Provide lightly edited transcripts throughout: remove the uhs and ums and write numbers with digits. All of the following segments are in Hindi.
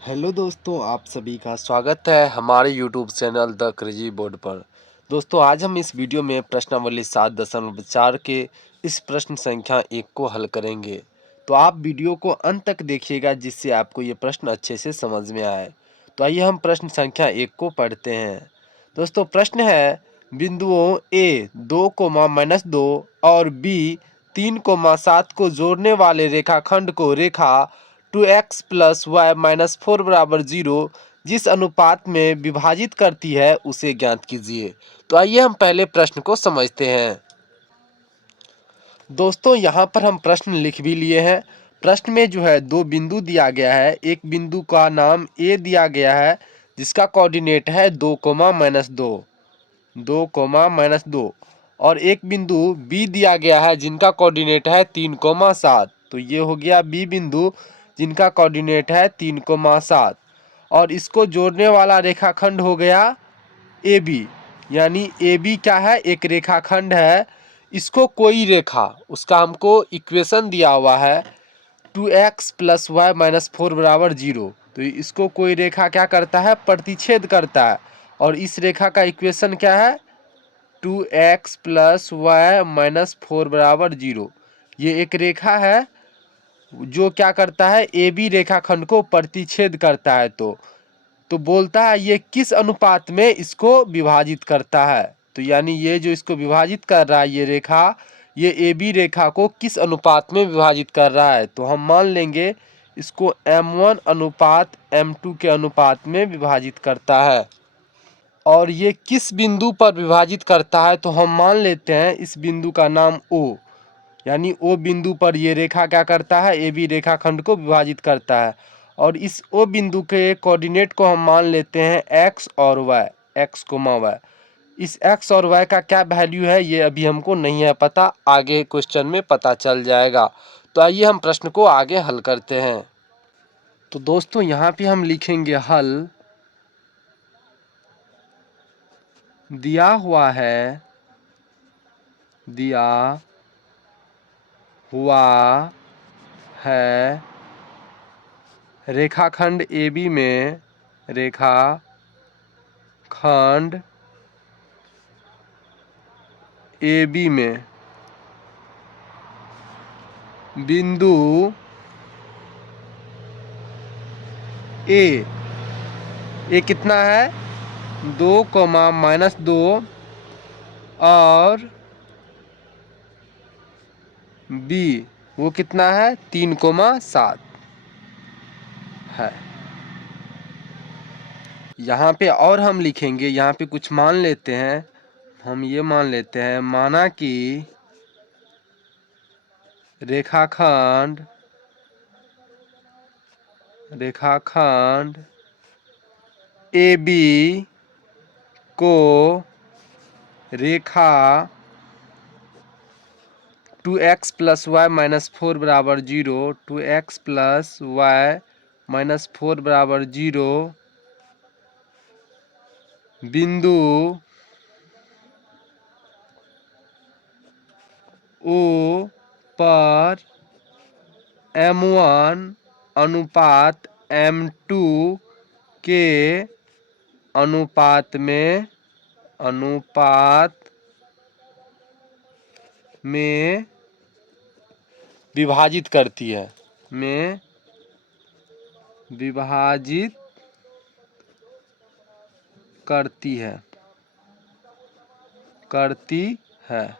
हेलो दोस्तों, आप सभी का स्वागत है हमारे YouTube channel the crazy board पर। दोस्तों, आज हम इस वीडियो में प्रश्नावली 7.4 के इस प्रश्न संख्या 1 को हल करेंगे। तो आप वीडियो को अंत तक देखिएगा जिससे आपको ये प्रश्न अच्छे से समझ में आए। तो आइए हम प्रश्न संख्या 1 को पढ़ते हैं। दोस्तों, प्रश्न है बिंदुओं ए 2, -2 और बी 3, 7 को जोड़ने वाले रेखाखंड को रेखा 2x + y - 4 बराबर 0 जिस अनुपात में विभाजित करती है उसे ज्ञात कीजिए। तो आइए हम पहले प्रश्न को समझते हैं। दोस्तों, यहाँ पर हम प्रश्न लिख भी लिए हैं। प्रश्न में जो है दो बिंदु दिया गया है। एक बिंदु का नाम ए दिया गया है जिसका कोऑर्डिनेट है 2, -2 और एक बिंदु बी दिया गया है जिनका कोऑर्डिनेट है 3, 7। तो ये हो गया बी बिंदु जिनका कोऑर्डिनेट है 3, 7 और इसको जोड़ने वाला रेखाखंड हो गया ए बी। यानी ए बी क्या है, एक रेखाखंड है। इसको कोई रेखा, उसका हमको इक्वेशन दिया हुआ है 2x + y - 4 बराबर 0। तो इसको कोई रेखा क्या करता है, प्रतिच्छेद करता है। और इस रेखा का इक्वेशन क्या है, 2x + y - 4 बराबर 0। ये एक रेखा है जो क्या करता है, ए बी रेखाखंड को प्रतिच्छेद करता है। तो बोलता है ये किस अनुपात में इसको विभाजित करता है। तो यानी ये जो इसको विभाजित कर रहा है ये रेखा, ये ए बी रेखा को किस अनुपात में विभाजित कर रहा है। तो हम मान लेंगे इसको m1:m2 के अनुपात में विभाजित करता है। और ये किस बिंदु पर विभाजित करता है, तो हम मान लेते हैं इस बिंदु का नाम O। यानी ओ बिंदु पर ये रेखा क्या करता है, ए बी रेखाखंड को विभाजित करता है। और इस ओ बिंदु के कोऑर्डिनेट को हम मान लेते हैं x और y, x, y। इस x और y का क्या वैल्यू है ये अभी हमको नहीं है पता, आगे क्वेश्चन में पता चल जाएगा। तो आइए हम प्रश्न को आगे हल करते हैं। तो दोस्तों, यहाँ पे हम लिखेंगे हल। दिया हुआ है रेखाखंड ए बी में बिंदु ए कितना है, 2, -2 और बी वो कितना है, 3, 7 है। यहाँ पे और हम लिखेंगे, यहाँ पे कुछ मान लेते हैं। हम ये मान लेते हैं, माना कि रेखाखंड ए बी को रेखा 2x + y - 4 बराबर 0, 2x + y - 4 बराबर 0 बिंदु O पर m1:m2 के अनुपात में विभाजित करती है, करती है।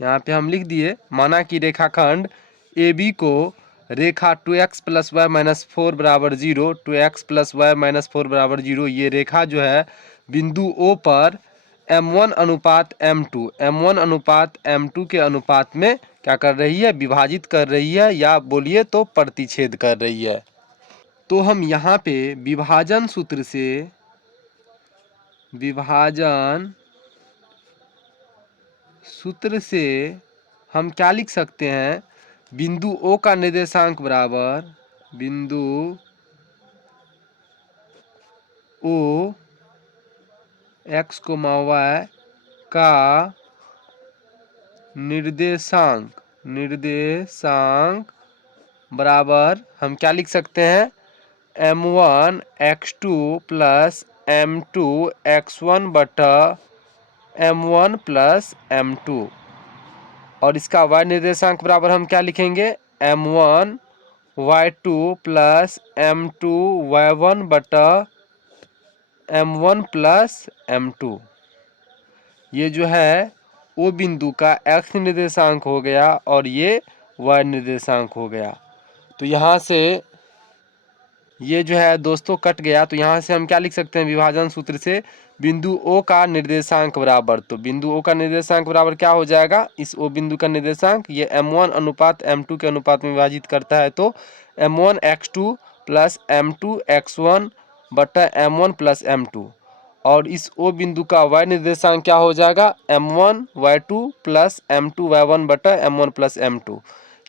यहाँ पे हम लिख दिए, माना कि रेखाखंड ए बी को रेखा 2x + y - 4 बराबर 0, 2x + y - 4 बराबर 0 ये रेखा जो है बिंदु O पर m1:m2 के अनुपात में क्या कर रही है, विभाजित कर रही है, या बोलिए तो प्रतिच्छेद कर रही है। तो हम यहाँ पे विभाजन सूत्र से हम क्या लिख सकते हैं, बिंदु O का निर्देशांक बराबर बिंदु O x, y का निर्देशांक बराबर हम क्या लिख सकते हैं, m1 x2 plus m2 x1 बटा m1 प्लस m2, और इसका y निर्देशांक बराबर हम क्या लिखेंगे, m1 y2 plus m2 y1 बटा m1 प्लस m2। ये जो है वो बिंदु का x निर्देशांक हो गया और ये y निर्देशांक हो गया। तो यहाँ से ये जो है दोस्तों कट गया, तो यहाँ से हम क्या लिख सकते हैं विभाजन सूत्र से, बिंदु O का निर्देशांक बराबर, तो बिंदु O का निर्देशांक बराबर क्या हो जाएगा, इस O बिंदु का निर्देशांक ये m1 अनुपात m2 के अनुपात में विभाजित करता है, तो m1 x2 plus m2 x1 बटा m1 प्लस m2, और इस O बिंदु का y निर्देशांक क्या हो जाएगा, m1 y2 plus m2 y1 बटा m1 प्लस m2।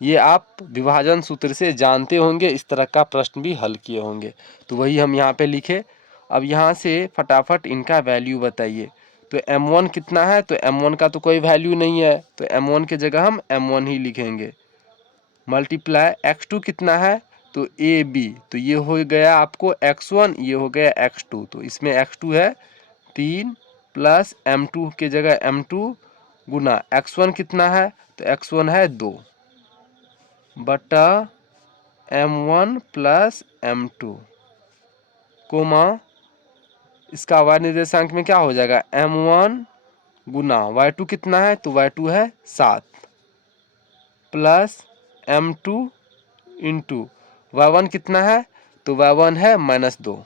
ये आप विभाजन सूत्र से जानते होंगे, इस तरह का प्रश्न भी हल किए होंगे, तो वही हम यहाँ पे लिखे। अब यहाँ से फटाफट इनका वैल्यू बताइए। तो m1 कितना है, तो m1 का तो कोई वैल्यू नहीं है, तो m1 के जगह हम m1 ही लिखेंगे। मल्टीप्लाई x2 कितना है, तो ab, तो ये हो गया आपको x1, ये हो गया x2, तो इसमें x2 है 3 प्लस m2 के जगह m2 गुना x1 कितना है, तो x1 है 2 बटा m1 प्लस m2 कोमा इसका y निर्देशांक में क्या हो जाएगा, m1 गुना y2 कितना है, तो y2 है 7 प्लस m2 इंटू y1 कितना है, तो y1 है -2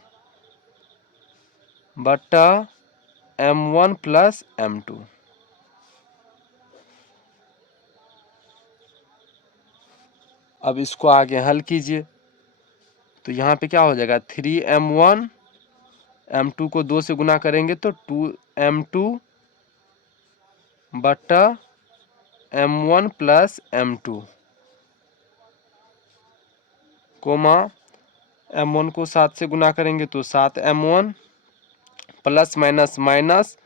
बटा m1 प्लस m2। अब इसको आगे हल कीजिए, तो यहाँ पे क्या हो जाएगा 3m1, m2 को 2 से गुना करेंगे तो 2m2 बटा m1 plus m2 coma m1 को 7 से गुना करेंगे तो 7m1 plus minus minus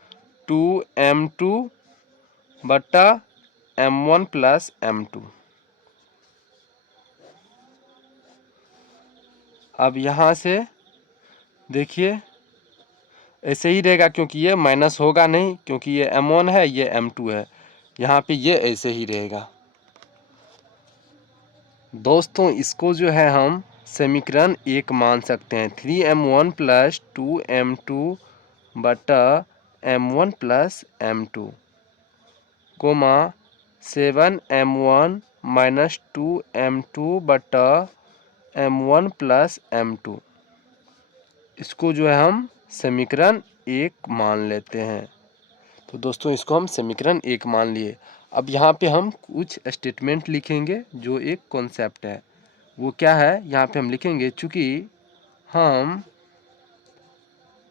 2m2 बटा m1 प्लस m2। अब यहाँ से देखिए ऐसे ही रहेगा, क्योंकि ये माइनस होगा नहीं, क्योंकि ये m1 है ये m2 है, यहाँ पे ये ऐसे ही रहेगा। दोस्तों इसको जो है हम समीकरण 1 मान सकते हैं, 3m1 प्लस 2m2 बटा m1 plus m2 coma 7m1 minus 2m2 बटा m1 प्लस m2, इसको जो है हम समीकरण 1 मान लेते हैं। तो दोस्तों इसको हम समीकरण 1 मान लिए। अब यहाँ पे हम कुछ स्टेटमेंट लिखेंगे जो एक कॉन्सेप्ट है, वो क्या है, यहाँ पे हम लिखेंगे चूँकि हम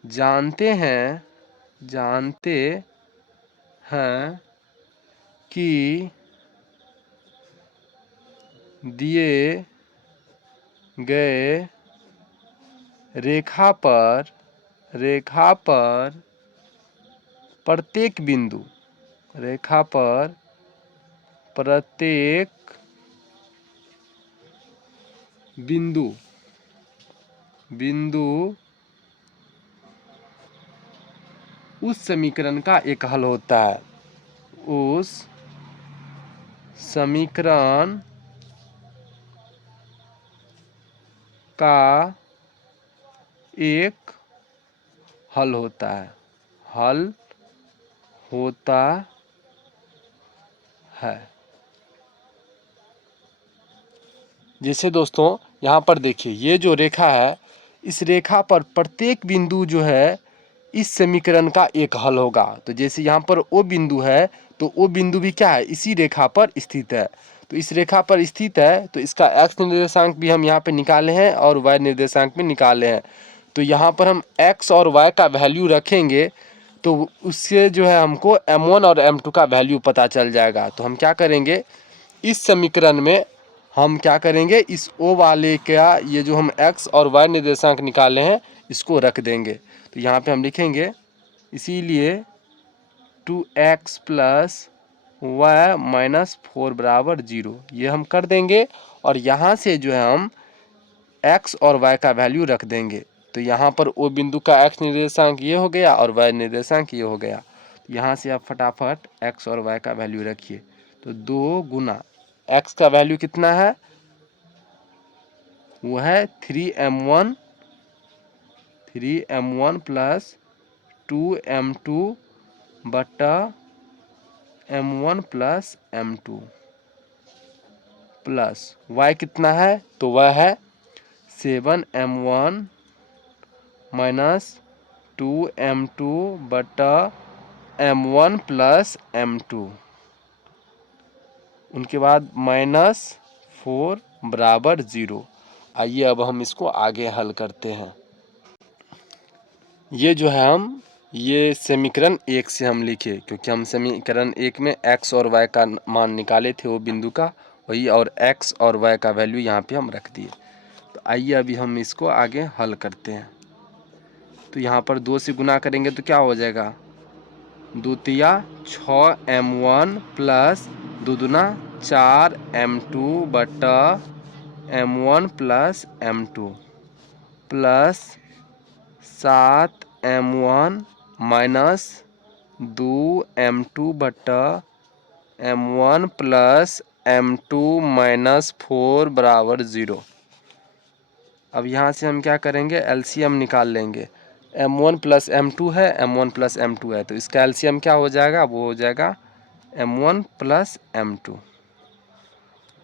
जानते हैं कि दिए गए रेखा पर प्रत्येक बिंदु उस समीकरण का एक हल होता है, उस समीकरण का एक हल होता है। जैसे दोस्तों यहाँ पर देखिए ये जो रेखा है, इस रेखा पर प्रत्येक बिंदु जो है इस समीकरण का एक हल होगा। तो जैसे यहाँ पर ओ बिंदु है, तो ओ बिंदु भी क्या है, इसी रेखा पर स्थित है, तो इस रेखा पर स्थित है, तो इसका x निर्देशांक भी हम यहाँ पे निकाले हैं और y निर्देशांक भी निकाले हैं। तो यहाँ पर हम x और y का वैल्यू रखेंगे, तो उससे जो है हमको m1 और m2 का वैल्यू पता चल जाएगा। तो हम क्या करेंगे, इस समीकरण में हम क्या करेंगे, इस O वाले का ये जो हम x और y निर्देशांक निकाले हैं इसको रख देंगे। तो यहाँ पे हम लिखेंगे इसीलिए 2x प्लस y माइनस 4 बराबर 0, ये हम कर देंगे। और यहाँ से जो है हम एक्स और वाई का वैल्यू रख देंगे। तो यहाँ पर ओ बिंदु का एक्स निर्देशांक ये हो गया और वाई निर्देशांक ये हो गया। यहाँ से आप फटाफट एक्स और वाई का वैल्यू रखिए। तो 2 गुना एक्स का वैल्यू कितना है, वो है 3m1 प्लस 2m2 बटा m1 plus m2 plus y कितना है, तो वह है 7m1 माइनस 2m2 बटा m1 प्लस m2, उनके बाद -4 बराबर 0। आइए अब हम इसको आगे हल करते हैं। ये जो है हम ये समीकरण 1 से हम लिखे, क्योंकि हम समीकरण 1 में x और y का मान निकाले थे वो बिंदु का, वही, और x और y का वैल्यू यहाँ पे हम रख दिए। तो आइए अभी हम इसको आगे हल करते हैं। तो यहाँ पर 2 से गुना करेंगे तो क्या हो जाएगा, 2 तिया 6m1 प्लस 2 दूना 4m2 बटा m1 plus m2 plus 7m1 minus 2m2 बटा m1 प्लस m2 माइनस 4 बराबर 0। अब यहाँ से हम क्या करेंगे, एलसीएम निकाल लेंगे। m1 प्लस m2 है, m1 प्लस m2 है, तो इसका एलसीएम क्या हो जाएगा, वो हो जाएगा m1 प्लस m2।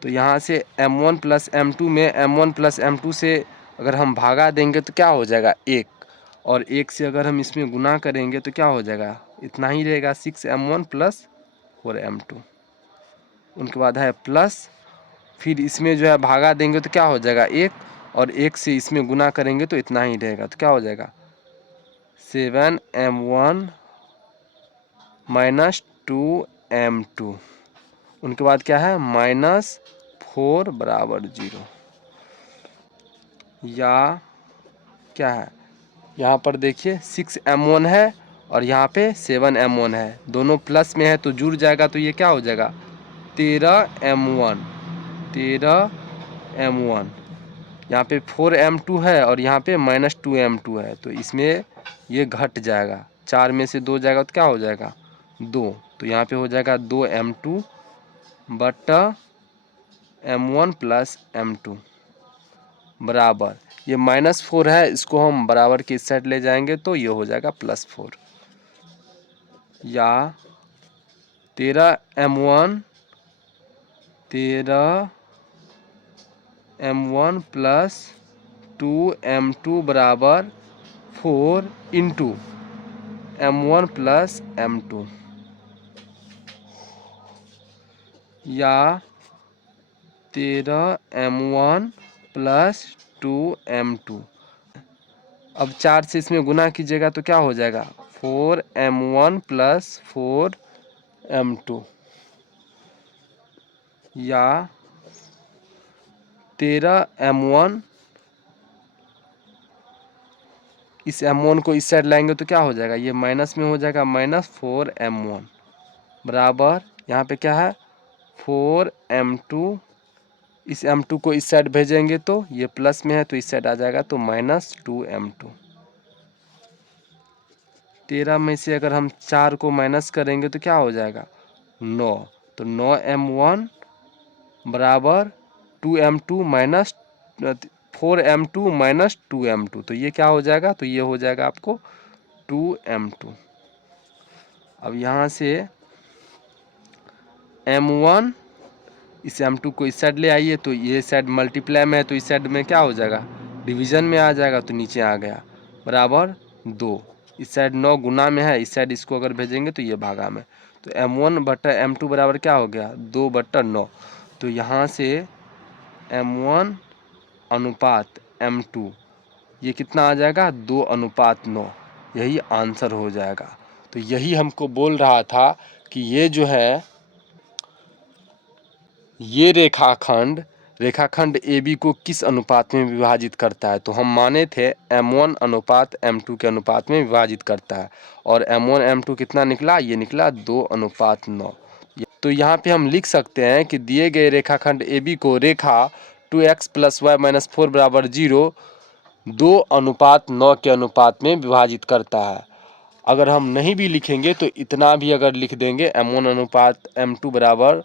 तो यहाँ से m1 प्लस m2 में m1 प्लस m2 से अगर हम भागा देंगे तो क्या हो जाएगा, 1, और 1 से अगर हम इसमें गुना करेंगे तो क्या हो जाएगा, इतना ही रहेगा, 6m1 प्लस 4m2। उनके बाद है प्लस, फिर इसमें जो है भागा देंगे तो क्या हो जाएगा, 1, और 1 से इसमें गुना करेंगे तो इतना ही रहेगा, तो क्या हो जाएगा 7m1 माइनस 2m2। उनके बाद क्या है, -4 बराबर 0। या क्या है, यहाँ पर देखिए 6m1 है और यहाँ पे 7m1 है, दोनों प्लस में है तो जुड़ जाएगा, तो ये क्या हो जाएगा 13m1। यहाँ पे 4m2 है और यहाँ पे -2m2 है, तो इसमें ये घट जाएगा, 4 में से 2 जाएगा तो क्या हो जाएगा 2, तो यहाँ पे हो जाएगा 2m2 बटा m1 प्लस m2 बराबर, ये -4 है, इसको हम बराबर की इस साइड ले जाएंगे तो ये हो जाएगा +4। या 13m1 प्लस 2m2 बराबर 4 इंटू m1 प्लस m2, या 13m1 प्लस 2m2। अब 4 से इसमें गुना कीजिएगा तो क्या हो जाएगा 4m1 प्लस 4m2, या 13m1, इस m1 को इस साइड लाएंगे तो क्या हो जाएगा, ये माइनस में हो जाएगा, -4m1 बराबर, यहाँ पे क्या है 4m2, इस m2 को इस साइड भेजेंगे तो ये प्लस में है तो इस साइड आ जाएगा, तो -2m2। 13 में से अगर हम 4 को माइनस करेंगे तो क्या हो जाएगा 9, तो 9m1 बराबर 2m2 minus 4m2 minus 2m2, तो ये क्या हो जाएगा, तो ये हो जाएगा आपको 2m2। अब यहाँ से m1, इस m2 को इस साइड ले आइए, तो ये साइड मल्टीप्लाई में है तो इस साइड में क्या हो जाएगा, डिवीज़न में आ जाएगा, तो नीचे आ गया बराबर 2। इस साइड 9 गुना में है, इस साइड इसको अगर भेजेंगे तो ये भागा में, तो m1 बटा m2 बराबर क्या हो गया 2/9। तो यहाँ से m1 अनुपात m2 ये कितना आ जाएगा 2:9, यही आंसर हो जाएगा। तो यही हमको बोल रहा था कि ये जो है ये रेखाखंड AB को किस अनुपात में विभाजित करता है, तो हम माने थे m1 अनुपात m2 के अनुपात में विभाजित करता है, और m1 m2 कितना निकला, ये निकला 2:9। तो यहाँ पे हम लिख सकते हैं कि दिए गए रेखाखंड AB को रेखा 2x + y - 4 बराबर 0 2:9 के अनुपात में विभाजित करता है। अगर हम नहीं भी लिखेंगे तो इतना भी अगर लिख देंगे m1 अनुपात m2 बराबर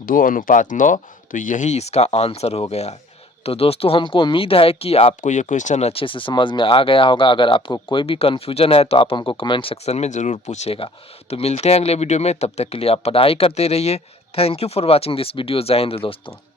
2:9 तो यही इसका आंसर हो गया है। तो दोस्तों हमको उम्मीद है कि आपको ये क्वेश्चन अच्छे से समझ में आ गया होगा। अगर आपको कोई भी कन्फ्यूजन है तो आप हमको कमेंट सेक्शन में ज़रूर पूछिएगा। तो मिलते हैं अगले वीडियो में, तब तक के लिए आप पढ़ाई करते रहिए। Thank you for watching this video. जय हिंद दोस्तों।